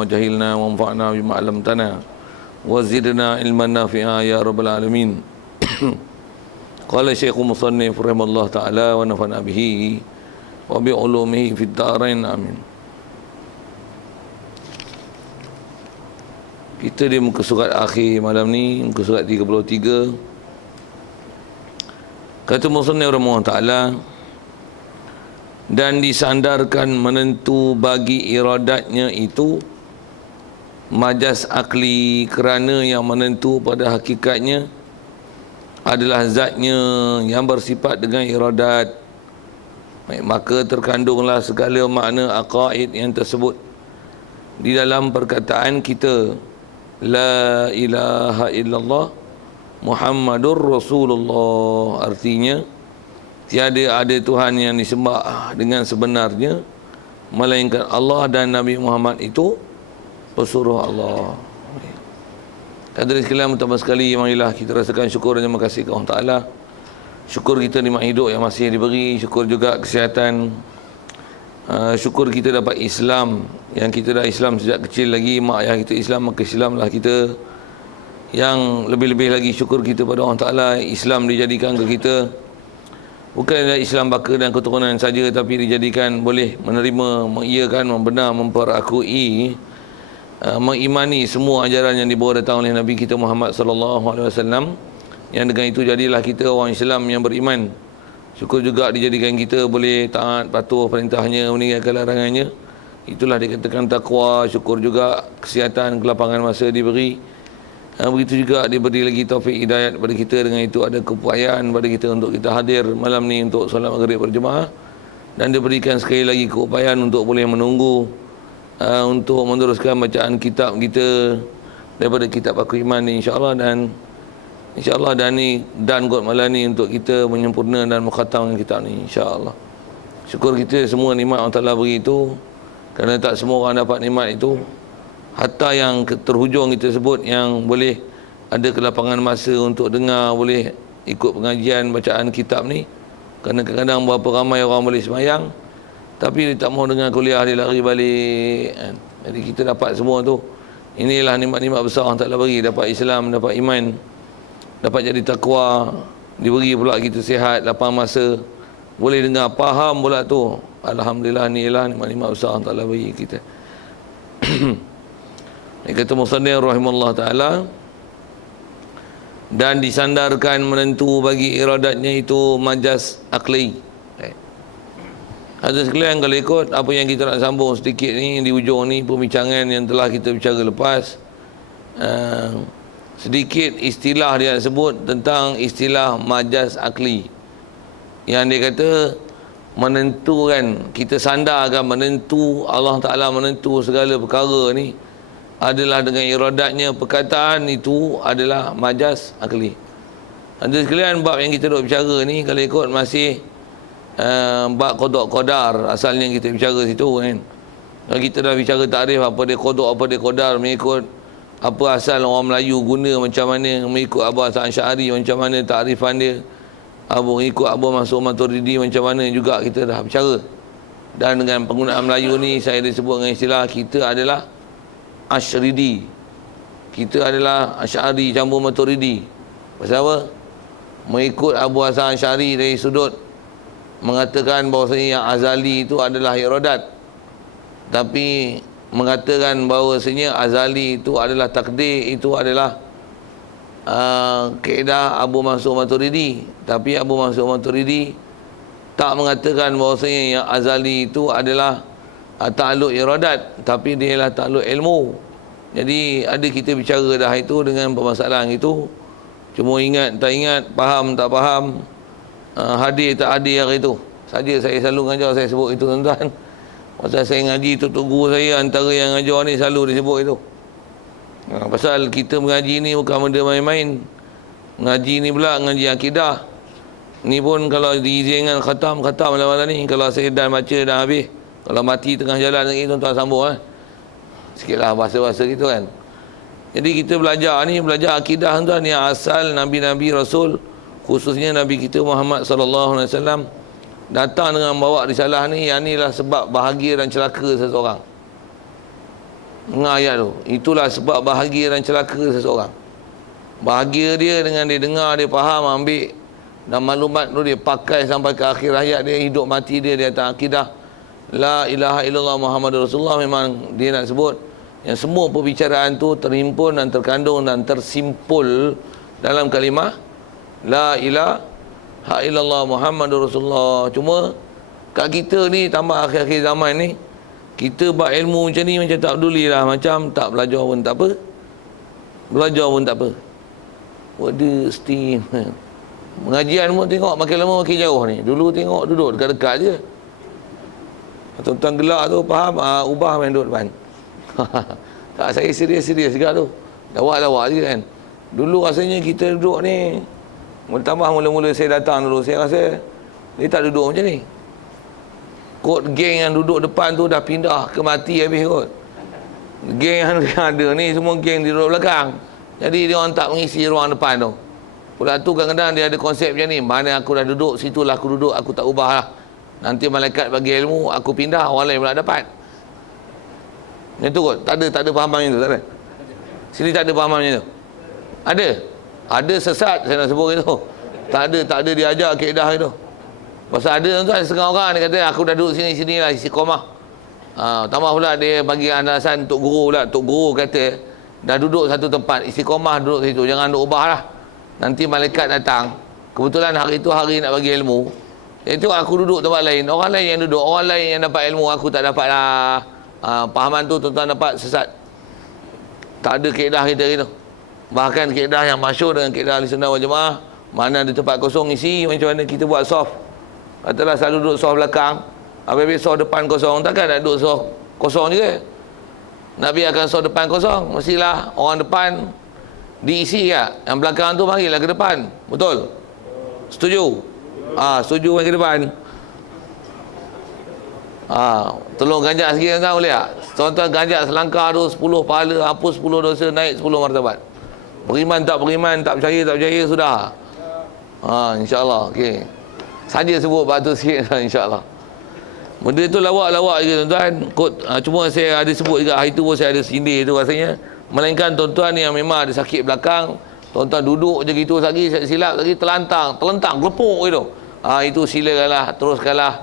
ما جهلنا وانفعنا بما علمتنا وزدنا علما نافعا يا رب العالمين. قال الشيخ المصنف رحمه الله تعالى ونفعنا به وبعلومه في الدارين آمين. Kita di muka surat akhir malam ni, muka surat 33. Kata musannif rahimahullah ta'ala, dan disandarkan menentu bagi iradatnya itu majas akli, kerana yang menentu pada hakikatnya adalah zatnya yang bersifat dengan iradat. Maka terkandunglah segala makna aqaid yang tersebut di dalam perkataan kita, La ilaha illallah Muhammadur Rasulullah. Artinya tiada ada Tuhan yang disembah dengan sebenarnya melainkan Allah, dan Nabi Muhammad itu pesuruh Allah. Hadirin sekalian, pertama sekali marilah kita rasakan syukur dan terima kasih kepada Allah Taala. Syukur kita nikmat hidup yang masih diberi, syukur juga kesihatan, syukur kita dapat Islam, yang kita dah Islam sejak kecil lagi, mak ayah kita Islam, maka Islamlah kita. Yang lebih-lebih lagi syukur kita pada Allah Taala, Islam dijadikan ke kita bukanlah Islam baka dan keturunan saja, tapi dijadikan boleh menerima, mengiyakan, membenar, memperakui, mengimani semua ajaran yang dibawa datang oleh Nabi kita Muhammad sallallahu alaihi wasallam, yang dengan itu jadilah kita orang Islam yang beriman. Syukur juga dijadikan kita boleh taat, patuh perintahnya, meninggalkan larangannya. Itulah dikatakan takwa. Syukur juga kesihatan, kelapangan masa diberi. Begitu juga diberi lagi taufik hidayat kepada kita. Dengan itu ada keupayaan pada kita untuk kita hadir malam ni untuk solat maghrib berjemaah, dan diberikan sekali lagi keupayaan untuk boleh menunggu untuk meneruskan bacaan kitab kita daripada kitab Aku Iman ni, insya-Allah. Dan insya-Allah dan kot malam ni untuk kita menyempurna dan mengkhatamkan kitab ni, insya-Allah. Syukur kita semua nikmat Allah Taala beri itu, kerana tak semua orang dapat nikmat itu. Hatta yang terhujung kita sebut, yang boleh ada kelapangan masa untuk dengar, boleh ikut pengajian bacaan kitab ni. Kerana kadang-kadang berapa ramai orang boleh sembahyang, tapi dia tak mahu dengar kuliah, dia lari balik kan? Jadi kita dapat semua tu. Inilah nikmat-nikmat besar Allah Taala beri. Dapat Islam, dapat iman, dapat jadi takwa, diberi pula kita sihat, lapang masa, boleh dengar, faham pula tu. Alhamdulillah, inilah nikmat-nikmat besar Allah Taala bagi kita. Dia kata musannif rahimahullah ta'ala, dan disandarkan menentu bagi iradatnya itu majas akli. Ada sekalian, kalau ikut apa yang kita nak sambung sedikit ni di ujung ni, pembincangan yang telah kita bicara lepas, sedikit istilah dia sebut tentang istilah majas akli, yang dia kata menentukan, kita sandarkan menentu, Allah Ta'ala menentu segala perkara ni adalah dengan iradatnya. Perkataan itu adalah majas akli. Ada sekalian, bab yang kita duk bicara ni kalau ikut masih bab qada qadar, asalnya kita bicara situ kan. Kalau kita dah bicara takrif apa dia qada, apa dia qadar, mengikut apa asal orang Melayu guna macam mana, mengikut Abu Hasan Asy'ari macam mana takrifan dia, mengikut Abu Mansur Maturidi macam mana juga kita dah bicara. Dan dengan penggunaan Melayu ni, saya disebut dengan istilah kita adalah Asyridi, kita adalah Asy'ari campur Maturidi. Pasal apa? Mengikut Abu Hasan Asy'ari dari sudut mengatakan bahawasanya yang azali itu adalah iradat, tapi mengatakan bahawasanya azali itu adalah takdir, itu adalah kaedah Abu Mansur Maturidi. Tapi Abu Mansur Maturidi tak mengatakan bahawasanya yang azali itu adalah ta'alluq iradat, tapi dia adalah ta'alluq ilmu. Jadi ada kita bicara dah itu dengan permasalahan itu. Cuma ingat tak ingat, faham tak faham, hadir tak hadir hari itu saja. Saya selalu ngajar, saya sebut itu tuan-tuan. Pasal saya ngaji, tutup guru saya antara yang ngajar ni selalu disebut itu. Pasal kita mengaji ni bukan benda main-main. Ngaji ni pula ngaji akidah. Ni pun kalau diizinkan khatam malam-malam ni, kalau saya dah baca dah habis. Kalau mati tengah jalan lagi, tuan-tuan sambung sikitlah bahasa-bahasa gitu kan. Jadi kita belajar ni, belajar akidah tuan, yang asal Nabi-Nabi Rasul, khususnya Nabi kita Muhammad sallallahu alaihi wasallam datang dengan bawa risalah ni. Yang inilah sebab bahagia dan celaka seseorang. Dengar ayat tu. Itulah sebab bahagia dan celaka seseorang. Bahagia dia dengan dia dengar, dia faham, ambil, dan maklumat tu dia pakai sampai ke akhir hayat dia, hidup mati dia di atas akidah La ilaha illallah Muhammadur Rasulullah. Memang dia nak sebut yang semua perbicaraan tu terhimpun dan terkandung dan tersimpul dalam kalimah La ilaha illallah Muhammadur Rasulullah. Cuma kat kita ni, tambah akhir-akhir zaman ni, kita buat ilmu macam ni macam tak peduli lah, macam tak belajar pun tak apa, belajar pun tak apa. Waduh, steam. Pengajian pun tengok makin lama makin jauh ni. Dulu tengok duduk dekat-dekat je. Tuan-tuan gelak tu faham, ubah main duduk depan. Tak, saya serius-serius juga tu. Lawak-lawak je kan. Dulu rasanya kita duduk ni, tambah mula-mula saya datang dulu, saya rasa dia tak duduk macam ni. Kot geng yang duduk depan tu dah pindah ke mati habis kot. Geng yang ada ni semua geng di duduk belakang. Jadi dia orang tak mengisi ruang depan tu. Pula tu kadang-kadang dia ada konsep macam ni, mana aku dah duduk, situlah aku duduk, aku tak ubah lah. Nanti malaikat bagi ilmu, aku pindah, orang lain pula dapat. Macam tu kot. Tak ada fahaman macam tu, tak ada. Sini tak ada fahaman macam tu. Ada sesat, saya nak sebut itu. Tak ada dia ajar kaedah itu. Pasal ada tuan setengah orang dia kata aku dah duduk sini lah, istiqamah. Tambah pula dia bagi alasan Tok Guru pula. Tok Guru kata dah duduk satu tempat, istiqamah duduk situ, jangan duk ubah lah. Nanti malaikat datang, kebetulan hari itu hari nak bagi ilmu, itu aku duduk tempat lain, orang lain yang duduk, orang lain yang dapat ilmu, aku tak dapat lah. Pahaman tu tuan-tuan dapat sesat. Tak ada kaedah kita gitu. Bahkan kaedah yang masyhur dengan kaedah Ahlussunnah wal Jamaah, mana ada tempat kosong isi, macam mana kita buat soft. Katalah selalu duduk soft belakang, habis soft depan kosong, takkan nak duduk soft kosong juga. Nak biarkan soft depan kosong, mestilah orang depan diisi ya. Yang belakang tu marilah ke depan. Betul? Setuju? Setuju mari ke depan. Tolong ganjak sikit tuan-tuan boleh tak? Tuan-tuan ganjak selangkah tu 10 pahala, hapus 10 dosa, naik 10 martabat. Beriman tak percaya sudah. InsyaAllah. Okey. Saja sebut batu sikit insyaAllah. Benda tu lawak-lawak je tuan-tuan. Cuma saya ada sebut juga, hari tu pun saya ada sindir tu rasanya. Melainkan tuan-tuan yang memang ada sakit belakang, tuan-tuan duduk je gitu lagi, silap lagi, telentang, gelepuk gitu. Itu silakanlah, teruskanlah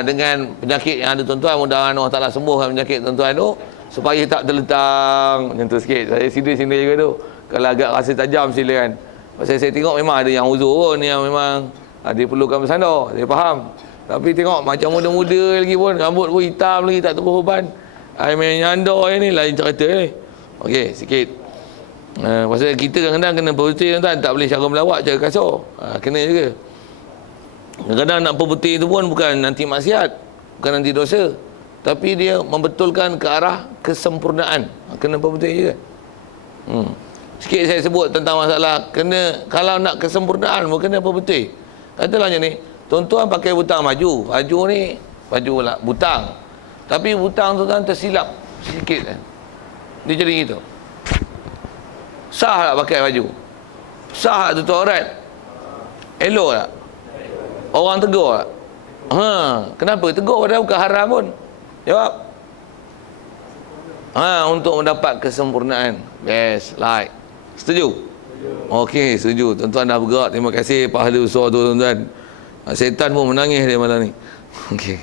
dengan penyakit yang ada tuan-tuan. Mudah-mudahan Allah Ta'ala sembuhkan penyakit tuan-tuan tu, supaya tak terlentang. Macam tu sikit. Saya sindir-sindir juga tu. Kalau agak rasa tajam silakan. Pasal saya tengok memang ada yang uzur pun, yang memang dia perlukan bersandar. Saya faham. Tapi tengok macam muda-muda lagi pun, rambut pun hitam lagi, tak terus uban. Main nyandar ni lain cerita ni. Okey, sikit. Pasal kita kadang-kadang kena berputih tuan-tuan, tak boleh cara melawak, cara kasar. Kena juga. Kadang-kadang nak berputih tu pun bukan nanti maksiat, bukan nanti dosa, tapi dia membetulkan ke arah kesempurnaan. Kena berputih juga. Sikit saya sebut tentang masalah kena, kalau nak kesempurnaan pun kena berputih. Katalah macam ni, tuan-tuan pakai butang baju ni baju lah butang, tapi butang tu kan tersilap sikit kan, dia jadi gitu. Sah tak pakai baju? Sah tak tutup aurat? Elok tak? Orang tegur tak? Kenapa? Tegur padahal bukan haram pun. Jawab. Untuk mendapat kesempurnaan. Yes, like. Setuju? Okey, setuju. Tuan-tuan dah bergerak. Terima kasih pahala besar tu tuan-tuan. Setan pun menangis dia malam ni. Okey.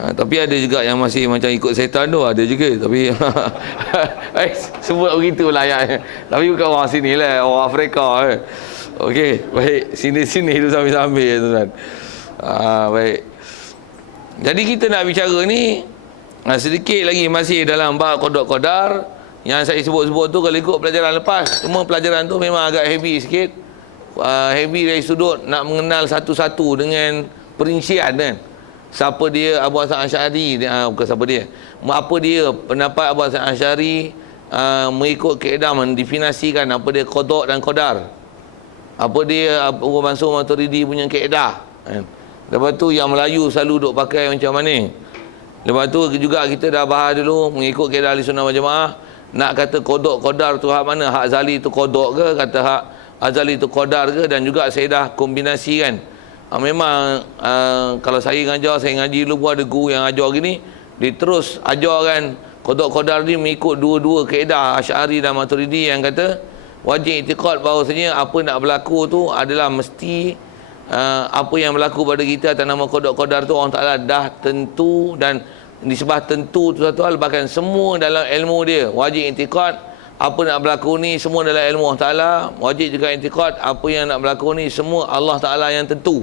Tapi ada juga yang masih macam ikut setan tu, ada juga. Tapi sebut begitulah ayatnya. Tapi bukan orang sini lah, orang Afrika. Okey, baik. Sini-sini tu sambil-sambil tuan-tuan. Baik. Jadi kita nak bicara ni sedikit lagi masih dalam bab qada qadar yang saya sebut-sebut tu. Kalau ikut pelajaran lepas, cuma pelajaran tu memang agak heavy sikit. Heavy dari sudut nak mengenal satu-satu dengan perincian kan. Siapa dia Abu Hasan Asy'ari, bukan siapa dia, apa dia pendapat Abu Hasan Asy'ari, mengikut kaedah mendefinisikan apa dia qada dan qadar, apa dia Abu Mansur Maturidi punya kaedah kan. Lepas tu yang Melayu selalu duk pakai macam mana. Lepas tu juga kita dah bahas dulu mengikut kaedah Ahlussunnah wal Jamaah, nak kata qada qadar tu hak mana, hak azali tu qada ke, kata hak azali tu qadar ke, dan juga saya dah kombinasikan. Memang kalau saya ngaji dulu pun ada guru yang ajar gini, dia terus ajarkan Qada qadar ni mengikut dua-dua kaedah Asy'ari dan Maturidi yang kata wajib i'tiqad bahawasanya apa nak berlaku tu adalah mesti apa yang berlaku pada kita atas nama qada qadar tu Allah Taala dah tentu, dan disebab tentu tu satu hal, bahkan semua dalam ilmu dia wajib i'tiqad apa nak berlaku ni semua dalam ilmu Allah Taala. Wajib juga i'tiqad apa yang nak berlaku ni semua Allah Taala yang tentu.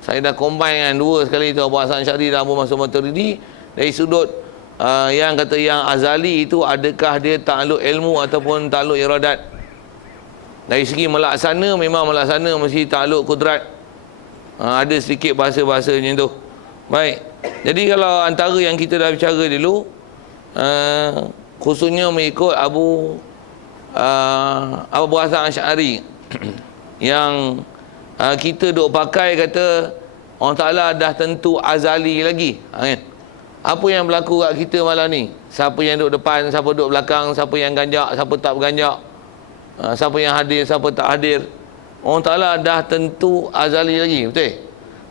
Saya dah combine kan dua sekali tu, Abu Hasan Asy'ari dan Abu Mansur Maturidi. Dari sudut yang kata yang azali itu, adakah dia takluk ilmu ataupun takluk iradat. Dari segi melaksana, memang melaksana mesti takluk kudrat. Ada sedikit bahasa-bahasa macam tu. Baik, jadi kalau antara yang kita dah bicara dulu, khususnya mengikut Abu Hasan Asy'ari yang kita duk pakai kata Allah Ta'ala dah tentu azali lagi, kan? Apa yang berlaku kat kita malam ni? Siapa yang duduk depan, siapa duduk belakang, siapa yang ganjak, siapa tak berganjak, siapa yang hadir, siapa tak hadir, Allah Ta'ala dah tentu azali lagi, betul?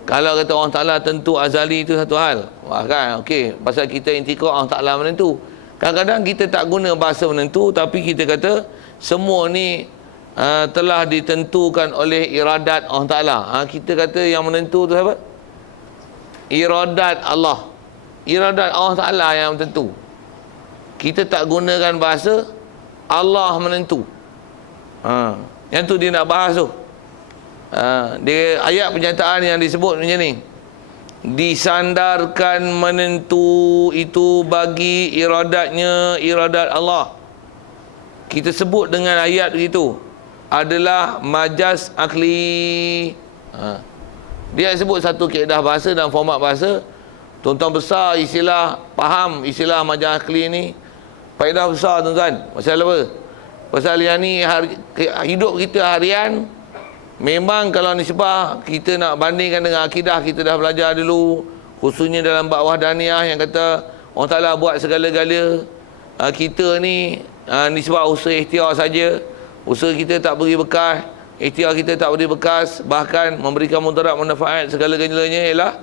Kalau kata Allah Ta'ala tentu azali itu satu hal, kan? Okey, pasal kita intikad Allah Ta'ala menentu. Kadang-kadang kita tak guna bahasa menentu, tapi kita kata semua ni telah ditentukan oleh iradat Allah Ta'ala. Kita kata yang menentu tu apa? Iradat Allah. Iradat Allah Ta'ala yang tentu. Kita tak gunakan bahasa Allah menentu. Yang tu dia nak bahas tu. Dia ayat pernyataan yang disebut macam ni, disandarkan menentu itu bagi iradatnya iradat Allah. Kita sebut dengan ayat begitu adalah majaz akli. Dia sebut satu kaedah bahasa dan format bahasa. Tuan-tuan besar istilah, faham istilah majaz akli ni, faedah besar tuan-tuan. Pasal apa? Pasal yang ni hidup kita harian. Memang kalau nisbah kita nak bandingkan dengan akidah, kita dah belajar dulu, khususnya dalam bab wahdaniyah yang kata Allah Ta'ala buat segala-gala. Kita ni nisbah usaha ikhtiar saja. Usaha kita tak beri bekas, ikhtiar kita tak beri bekas, bahkan memberikan mudarat manfaat, segala-galanya ialah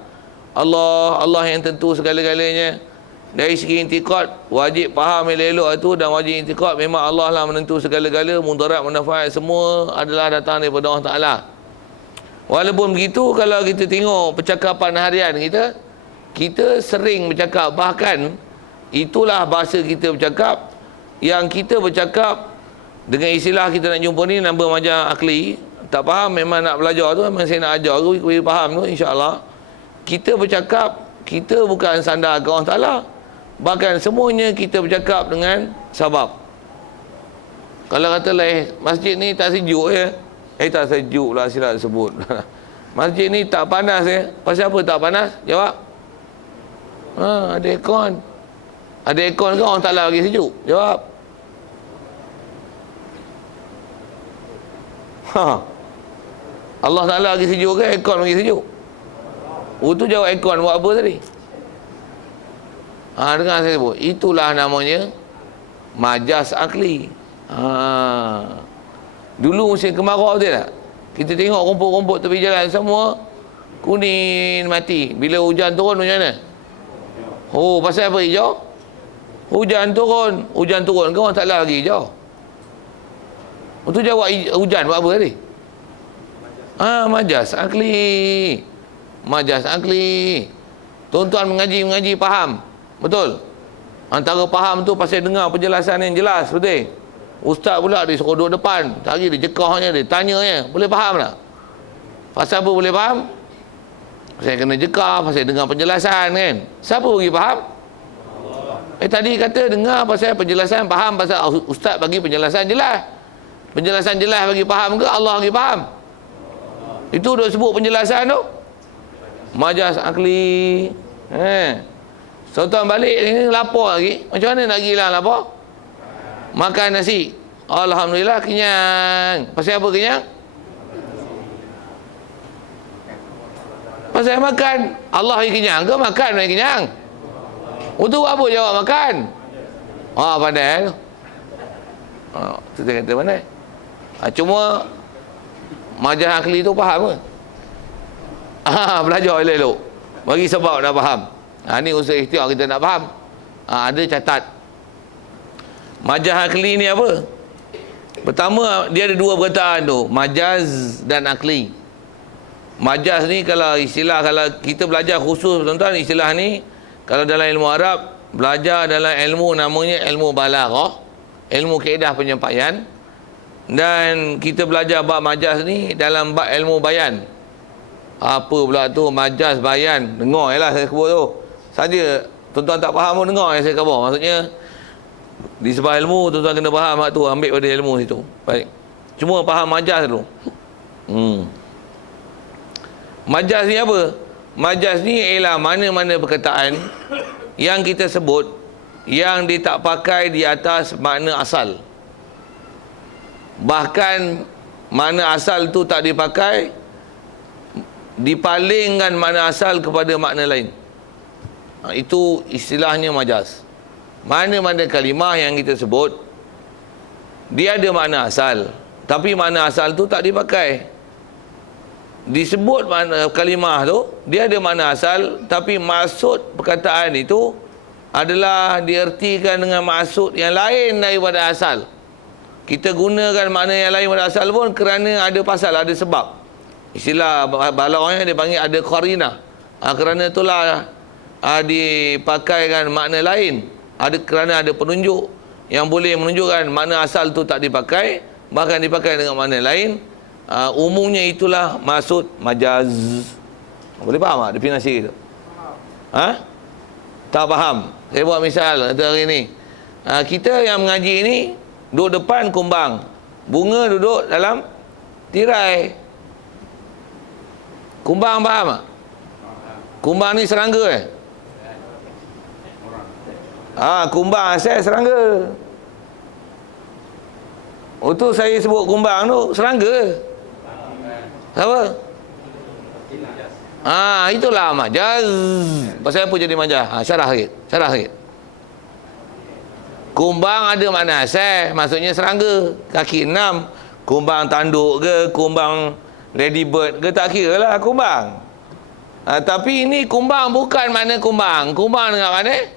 Allah yang tentu segala-galanya. Dari segi intikad, wajib faham elok-elok itu, dan wajib intikad memang Allah lah menentu segala-gala, mudarat manfaat semua adalah datang daripada Allah Ta'ala. Walaupun begitu, kalau kita tengok percakapan harian kita sering bercakap, bahkan itulah bahasa kita bercakap, yang kita bercakap dengan istilah kita nak jumpa ni nama majaz akli. Tak faham, memang nak belajar tu, memang saya nak ajar tu, bagi faham tu, insya-Allah. Kita bercakap, kita bukan sandar ke Allah Ta'ala, bahkan semuanya kita bercakap dengan sabab. Kalau kata lah masjid ni tak sejuk ya, tak sejuk lah, silap sebut. Masjid ni tak panas ya, pasal apa tak panas? Jawab. Ada aircon. Ada aircon ke Allah Ta'ala bagi sejuk? Jawab. Allah Ta'ala bagi sejuk ke aircon bagi sejuk? Tu jawab aircon buat apa tadi? Dengar saya sebut, itulah namanya majaz akli. Dulu musim kemarau betul tak? Kita tengok rumput-rumput tepi jalan semua kuning mati. Bila hujan turun macam mana? Pasal apa hijau? Hujan turun ke orang Ta'ala lagi hijau? Tu jawab hujan buat apa tadi? Majaz akli. Majaz akli. Tuan-tuan mengaji faham. Betul? Antara faham tu pasal dengar penjelasan yang jelas, betul? Ustaz pula dia suruh duduk depan, tak lagi dia jekahnya, dia tanyanya, boleh faham tak? Pasal apa boleh faham? Saya kena jekah, pasal dengar penjelasan kan. Siapa bagi faham? Tadi kata dengar pasal penjelasan, faham pasal ustaz bagi penjelasan jelas. Penjelasan jelas bagi faham ke Allah bagi faham? Itu duk sebut penjelasan tu majaz akli. Tuan-tuan balik ni lapar lagi. Macam mana nak gila lapar? Makan nasi, alhamdulillah kenyang. Pasal apa kenyang? Pasal makan. Allah yang kenyang ke makan yang kenyang? Itu apa jawab makan? Pandai tu. Tu dia kata pandai. Cuma majaz akli tu faham ke? Belajar elok-elok. Bagi sebab nak faham. Ni usaha ikhtiar kita nak faham. Ada catat. Majaz akli ni apa? Pertama, dia ada dua perkataan tu, majaz dan akli. Majaz ni kalau istilah, kalau kita belajar khusus tuan-tuan, istilah ni kalau dalam ilmu Arab, belajar dalam ilmu namanya ilmu balaghah, ilmu kaedah penyampaian. Dan kita belajar bab majaz ni dalam bab ilmu bayan. Apa pula tu majaz bayan? Dengar je lah saya sebut tu. Saja tuan-tuan tak faham pun dengar yang saya khabar. Maksudnya di sebuah ilmu tuan-tuan kena faham hak tu, ambil pada ilmu situ. Baik. Cuma faham majaz dulu. Majaz ni apa? Majaz ni ialah mana-mana perkataan yang kita sebut yang dia tak pakai di atas makna asal. Bahkan makna asal tu tak dipakai, dipalingkan makna asal kepada makna lain. Itu istilahnya majaz. Mana-mana kalimah yang kita sebut, dia ada makna asal, tapi makna asal tu tak dipakai. Disebut makna kalimah tu, dia ada makna asal, tapi maksud perkataan itu adalah diertikan dengan maksud yang lain daripada asal. Kita gunakan makna yang lain pada asal pun kerana ada pasal, ada sebab. Istilah balaghahnya dia panggil ada qarinah. Kerana itulah dipakaikan makna lain. Kerana ada penunjuk yang boleh menunjukkan makna asal tu tak dipakai, bahkan dipakai dengan makna lain. Umumnya itulah maksud majaz. Boleh faham tak definisi itu? Tak faham? Saya buat misal hari ni. Kita yang mengaji ni duduk depan kumbang, bunga duduk dalam tirai. Kumbang faham tak? Kumbang ni serangga kumbang asal serangga. Tu saya sebut kumbang tu serangga. Apa? Itulah majaz. Pasal apa jadi majaz? Syarah sikit. Kumbang ada makna asal, maksudnya serangga, kaki 6. Kumbang tanduk ke, kumbang ladybird ke, tak kira lah kumbang. Tapi ini kumbang bukan makna kumbang. Kumbang dengan mana?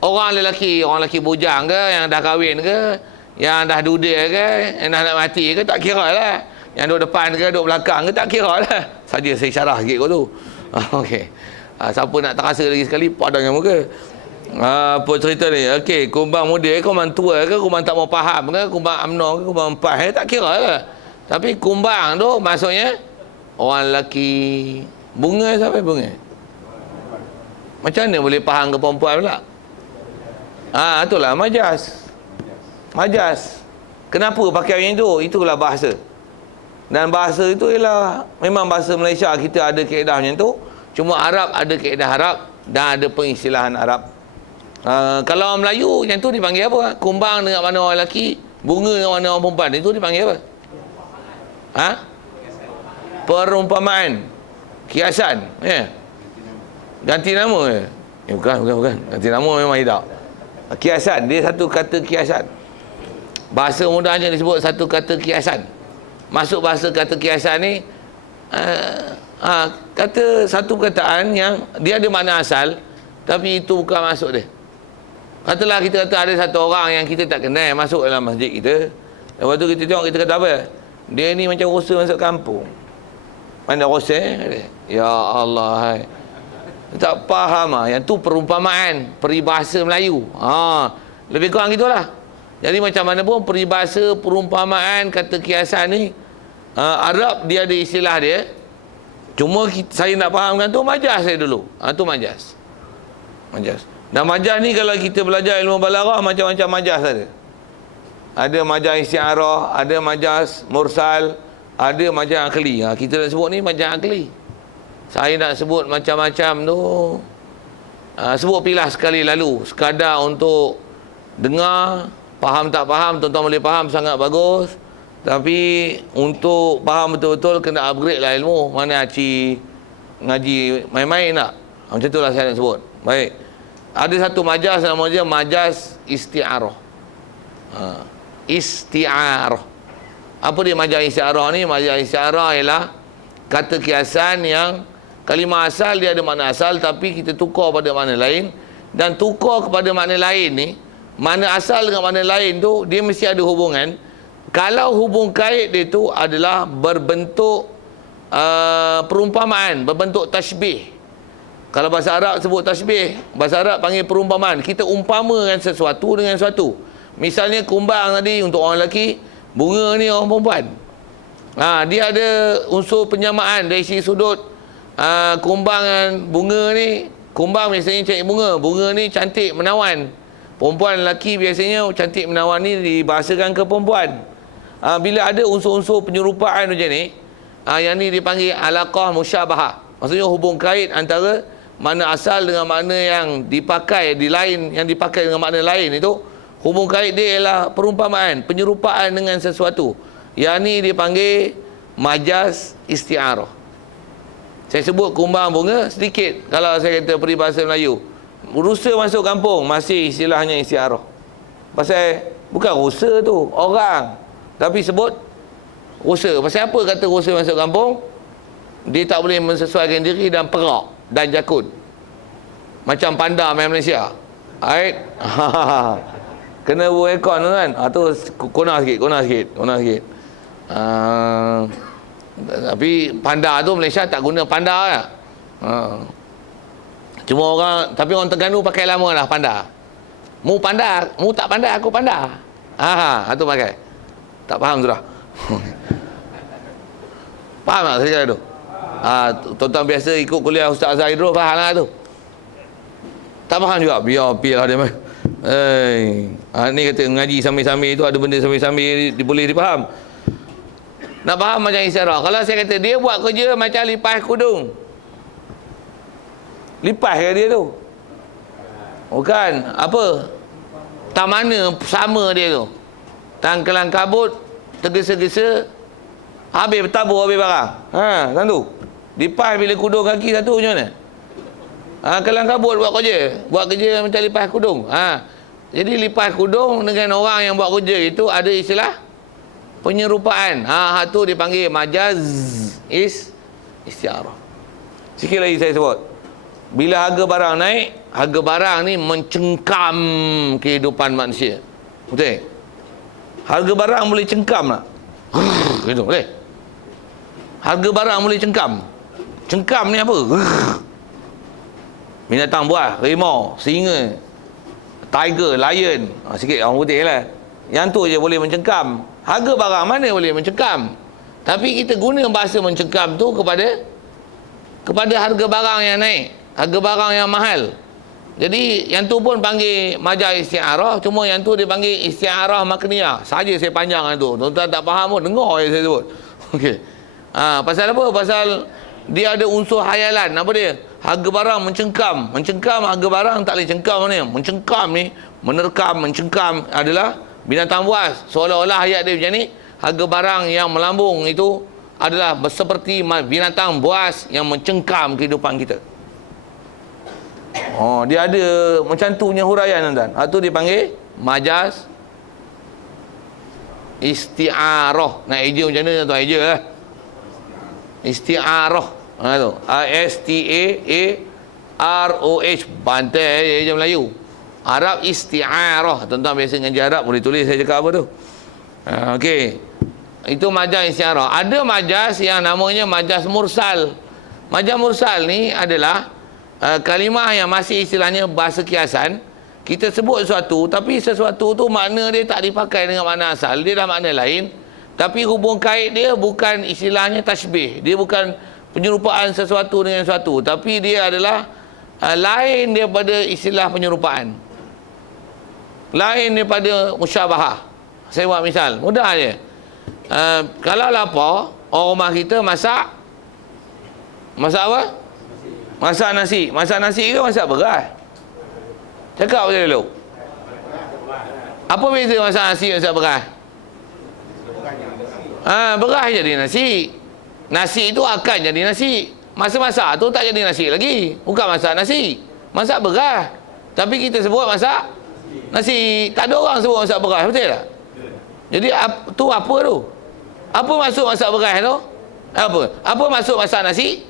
Orang lelaki bujang ke, yang dah kahwin ke, yang dah dudek ke, yang dah nak mati ke, tak kira lah. Yang duduk depan ke, duduk belakang ke, tak kira lah. Saja saya syarah sikit kot tu. Okey. Siapa nak terasa lagi sekali, padang yang muka. Apa cerita ni? Okey, kumbang muda ke, kumbang tua ke, kumbang tak mau faham ke, kumbang UMNO ke, kumbang empat tak kira ke. Tapi kumbang tu maksudnya orang lelaki. Bunga sampai bunga. Macam mana boleh faham ke perempuan pula? Itulah majaz. Majaz. Kenapa pakai yang itu? Itulah bahasa. Dan bahasa itu ialah memang bahasa Malaysia kita ada kaedah macam tu. Cuma Arab ada kaedah Arab dan ada pengistilahan Arab. Kalau orang Melayu yang tu dipanggil apa? Kumbang dengan mana orang lelaki, bunga dengan mana orang perempuan, itu dipanggil apa? Perumpamaan, kiasan. Ganti nama. Bukan. Ganti nama memang tidak. Kiasan, dia satu kata kiasan. Bahasa mudahnya disebut satu kata kiasan. Masuk bahasa kata kiasan ni, kata satu perkataan yang dia ada makna asal, tapi itu bukan maksud dia. Katalah kita kata ada satu orang yang kita tak kenal masuk dalam masjid kita. Lepas tu kita tengok, kita kata apa? Dia ni macam rosa masuk kampung. Mana rosa? Ya Allah. Tak faham yang tu perumpamaan, peribahasa Melayu. Lebih kurang gitulah. Jadi macam mana pun peribahasa, perumpamaan, kata kiasan ni, Arab dia ada istilah dia. Cuma saya nak fahamkan tu majaz saya dulu. Tu majaz. Dan majaz ni kalau kita belajar ilmu balaghah, macam-macam majaz ada. Ada majaz isti'arah, ada majaz mursal, ada majaz akli. Kita nak sebut ni majaz akli. Saya nak sebut macam-macam tu, sebut pilah sekali lalu, sekadar untuk dengar. Faham tak faham, tuan-tuan boleh faham, sangat bagus. Tapi untuk faham betul-betul kena upgrade lah ilmu. Mana Acik ngaji main-main tak? Macam itulah saya nak sebut. Baik. Ada satu majaz, nama dia majaz isti'arah. Isti'arah. Apa dia majaz isti'arah ni? Majaz isti'arah ialah kata kiasan yang kalimah asal dia ada makna asal, tapi kita tukar pada makna lain. dan tukar kepada makna lain ni, makna asal dengan makna lain tu dia mesti ada hubungan. Kalau hubung kait dia tu adalah berbentuk perumpamaan, berbentuk tashbih. Kalau bahasa Arab sebut tashbih, bahasa Arab panggil perumpamaan. Kita umpamakan sesuatu dengan sesuatu. Misalnya kumbang tadi untuk orang lelaki, bunga ni orang perempuan. Dia ada unsur penyamaan dari segi sudut kumbang dan bunga ni. Kumbang biasanya cari bunga, bunga ni cantik menawan. Perempuan lelaki biasanya cantik menawan ni dibahasakan ke perempuan. Bila ada unsur-unsur penyerupaan macam ni, yang ni dipanggil alaqah musyabahah. Maksudnya hubung kait antara makna asal dengan makna yang dipakai di lain, yang dipakai dengan makna lain itu, hubung kait dia ialah perumpamaan, penyerupaan dengan sesuatu. Yang ni dipanggil majaz isti'arah. Saya sebut kumbang bunga sedikit. Kalau saya kata peribahasa Melayu, rusa masuk kampung, masih istilahnya isti'arah. Pasal bukan rusa tu orang, tapi sebut rusa. Pasal apa kata rusa masuk kampung? Dia tak boleh mensesuaikan diri dan perak dan jakun macam panda main Malaysia. Alright. Kena aircon tu kan. Tu kona sikit. Tapi panda tu Malaysia tak guna panda lah. Cuma orang, tapi orang Terengganu pakai lama lah panda. Mu panda, mu tak pandai, aku panda. Tu pakai. Tak faham sudah. Faham tak saya tu? Tuan-tuan biasa ikut kuliah Ustaz Zaidrul faham lah tu. Tak faham juga, biar lah dia. Ni kata ngaji sambil-sambil tu, ada benda sambil-sambil boleh dipaham. Nak faham macam isyarat. Kalau saya kata dia buat kerja macam lipas kudung, lipas ke dia tu? Bukan. Apa? Tak mana sama dia tu. Tangkelan kabut, tergesa-gesa, habis bertabur, habis barang. Kan tu. Lipas bila kudung kaki satu macam mana? Kelang kabut buat kerja macam lipas kudung. Jadi lipas kudung dengan orang yang buat kerja itu ada istilah penyerupaan. Tu dipanggil majaz isti'arah. Sikit lagi saya sebut. Bila harga barang naik, harga barang ni mencengkam kehidupan manusia. Betul? Harga barang boleh cengkam tak? Gitu, boleh? Harga barang boleh cengkam. Cengkam ni apa? Binatang buas, harimau, singa, tiger, lion. Sikit orang putih lah. Yang tu je boleh mencengkam. Harga barang mana boleh mencengkam? Tapi kita guna bahasa mencengkam tu kepada harga barang yang naik, harga barang yang mahal. Jadi yang tu pun panggil majaz isti'arah, cuma yang tu dia panggil isti'arah makniyah. Saja saya panjang tu. Tuan-tuan tak faham pun dengar je saya sebut. Okey. Pasal apa? Pasal dia ada unsur hayalan. Apa dia? Harga barang mencengkam. Mencengkam harga barang tak boleh cengkam ni. Mencengkam ni, menerkam, mencengkam adalah binatang buas. Seolah-olah ayat dia macam ni, harga barang yang melambung itu adalah seperti binatang buas yang mencengkam kehidupan kita. Dia ada macam tu punya huraian tuan-tuan. Itu dipanggil majaz isti'arah. Nak eja macam mana tuan-tuan? Eja lah. Isti'arah. Tu. ISTAAROH. Bantai eja Melayu. Arab isti'arah. Tuan-tuan biasa ngaji Arab boleh tulis saya cakap apa tu. Okey. Itu majaz isti'arah. Ada majaz yang namanya majaz mursal. Majaz mursal ni adalah kalimah yang masih istilahnya bahasa kiasan. Kita sebut sesuatu, tapi sesuatu tu makna dia tak dipakai dengan makna asal, dia dah makna lain. Tapi hubung kait dia bukan istilahnya tashbih, dia bukan penyerupaan sesuatu dengan sesuatu, tapi dia adalah lain daripada istilah penyerupaan, lain daripada musyabahah. Saya buat misal mudah je. Kalau lapar, orang rumah kita masak apa? Masak nasi. Masak nasi ke masak beras? Cakap betul dulu. Apa beza masak nasi dan masak beras? Beras jadi nasi. Nasi itu akan jadi nasi. Masa masak tu tak jadi nasi lagi. Bukan masak nasi. Masak beras. Tapi kita sebut masak nasi. Tak ada orang sebut masak beras. Betul tak? Jadi tu apa tu? Apa maksud masak beras tu? Apa maksud masak nasi?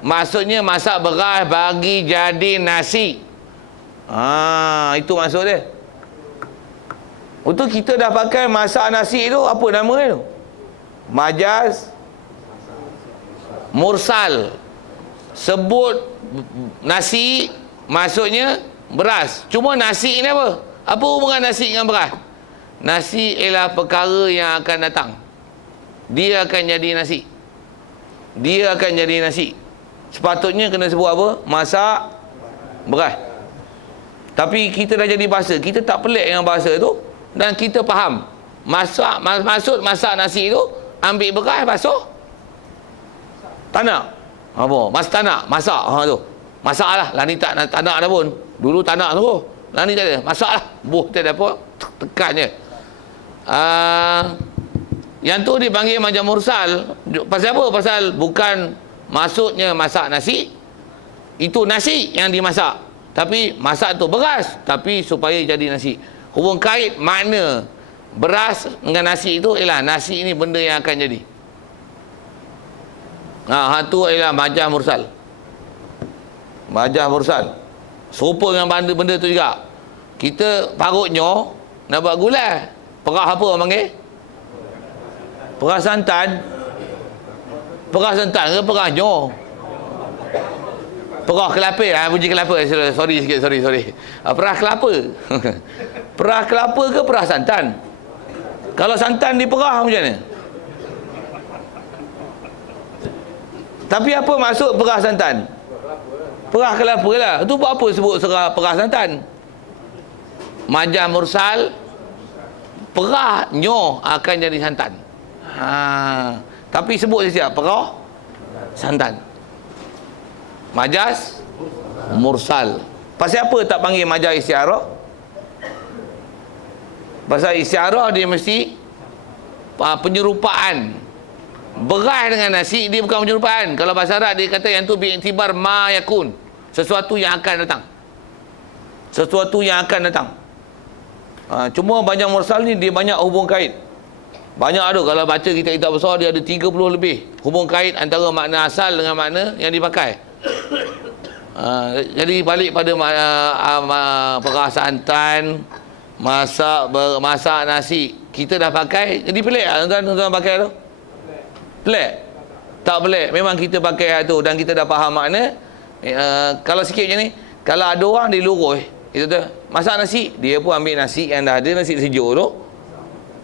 Maksudnya masak beras bagi jadi nasi. Itu maksud dia. Untuk kita dah pakai masak nasi tu, apa nama dia tu? Majaz mursal. Sebut nasi, maksudnya beras. Cuma nasi ni apa? Apa hubungan nasi dengan beras? Nasi ialah perkara yang akan datang. Dia akan jadi nasi. Dia akan jadi nasi. Sepatutnya kena sebut apa? Masak beras. Tapi kita dah jadi bahasa, kita tak pelik dengan bahasa tu, dan kita faham. Maksud masak nasi tu, ambil beras basuh tanak. Apa? Tak nak masak tu. Masaklah. Lah ni tak nak dah pun. Dulu tak nak tu. Lah ni tak ada. Masaklah. Tak ada apa. Tekan je. Yang tu dipanggil majaz mursal. Pasal apa? Pasal bukan maksudnya masak nasi. Itu nasi yang dimasak. Tapi masak tu beras. Tapi supaya jadi nasi. Hubung kait makna beras dengan nasi itu ialah nasi ini benda yang akan jadi. Itu ialah majaz mursal. Majaz mursal. Serupa dengan benda tu juga. Kita parutnya nak buat gulai. Perah apa orang panggil? Perah santan. Perah santan ke perah nyo? Perah kelapa. Puji kelapa. Sorry sikit. Perah kelapa. Perah kelapa ke perah santan? Kalau santan diperah macam mana? Tapi apa maksud perah santan? Perah kelapa lah. Itu buat apa sebut perah santan? Majaz mursal, perah nyo akan jadi santan. Tapi sebut siap perah santan. Majaz mursal. Pasal apa tak panggil majaz istiarah? Pasal istiarah dia mesti penyerupaan. Beras dengan nasi dia bukan penyerupaan. Kalau bahasa Arab dia kata yang tu bi'tibar ma yakun. Sesuatu yang akan datang. Sesuatu yang akan datang. Cuma banyak mursal ni dia banyak hubung kait. Banyak ada. Kalau baca kitab-kitab besar dia ada 30 lebih hubung kait antara makna asal dengan makna yang dipakai. Jadi balik pada perah santan, masak nasi, kita dah pakai. Jadi pelik tak tuan-tuan pakai tu? Pelik? Tak pelik. Memang kita pakai tu dan kita dah faham makna. Kalau sikit macam ni, kalau ada orang dia lurus, kita tu masak nasi, dia pun ambil nasi yang dah ada, nasi sejuk tu,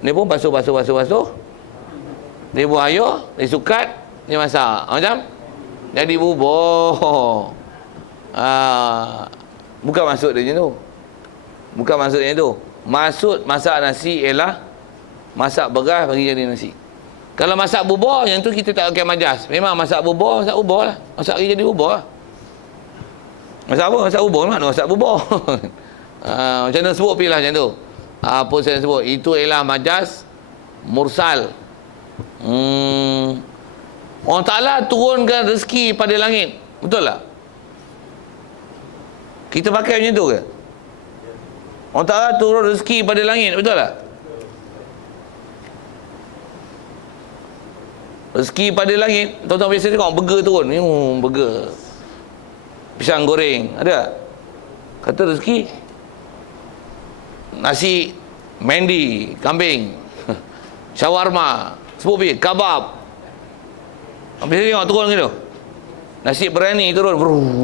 dia pun basuh. Dia buang air, dia sukat, dia masak. Macam jadi bubur. Bukan maksud dia macam tu. Bukan maksudnya tu. Maksud masak nasi ialah masak beras bagi jadi nasi. Kalau masak bubur, yang tu kita tak pakai majaz. Memang masak bubur lah. Masak lagi jadi bubur lah. Masak apa? Masak bubur. Mana masak bubur? Macam mana sebut pilih macam tu. Apa saya sebut? Itu ialah majaz mursal. Allah Ta'ala turunkan rezeki pada langit. Betul tak? Kita pakai macam tu ke? Allah Ta'ala turun rezeki pada langit. Betul tak? Rezeki pada langit. Tuan-tuan biasa tengok burger turun. Burger. Pisang goreng. Ada? Kata rezeki. Nasi mendi, kambing. Shawarma. Sebut pergi. Kabab. Biasa tengok turun gitu. Nasi berani turun.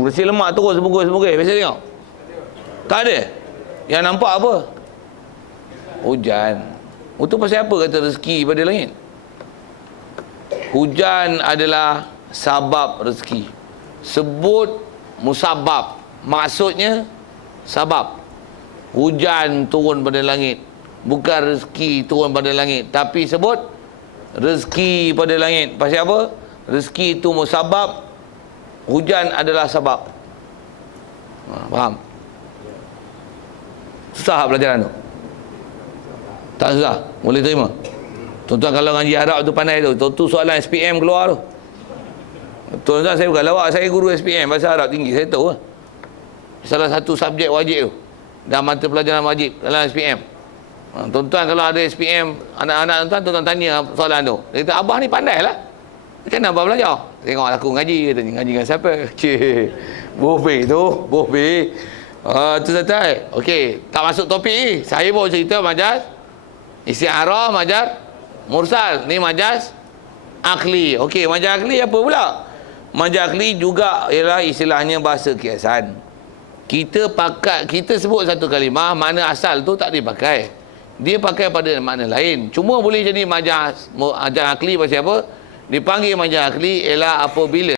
Nasi lemak turun sebungkus. Biasa tengok. Tak ada. Yang nampak apa? Hujan. Itu pasal apa kata rezeki pada langit? Hujan adalah sabab rezeki. Sebut musabab. Maksudnya sabab. Hujan turun pada langit. Bukan rezeki turun pada langit. Tapi sebut rezeki pada langit. Pasal apa? Rezeki itu musabab. Hujan adalah sabab. Faham? Susah pelajaran tu? Tak susah? Boleh terima? Tuan-tuan kalau ngaji Arab tu pandai tu. Tu soalan SPM keluar tu. Tuan-tuan saya bukan lawak. Saya guru SPM bahasa Arab tinggi. Saya tahu lah. Salah satu subjek wajib tu. Dan mata pelajaran wajib dalam SPM. Tuan-tuan kalau ada SPM, anak-anak tuan-tuan tanya soalan tu. Dia kata, abah ni pandai lah. Kan abah belajar? Tengok aku ngaji. Kata, ngaji dengan siapa? Cik. Bohbeh tu. Bohbeh. Tu santai. Okey, tak masuk topik ni. Saya baru cerita majaz isti'arah, majaz mursal. Ni majaz akli. Okey, majaz akli apa pula? Majaz akli juga ialah istilahnya bahasa kiasan. Kita sebut satu kalimah, makna asal tu tak dipakai. Dia pakai pada makna lain. Cuma boleh jadi majaz akli pasal apa? Dipanggil majaz akli ialah apabila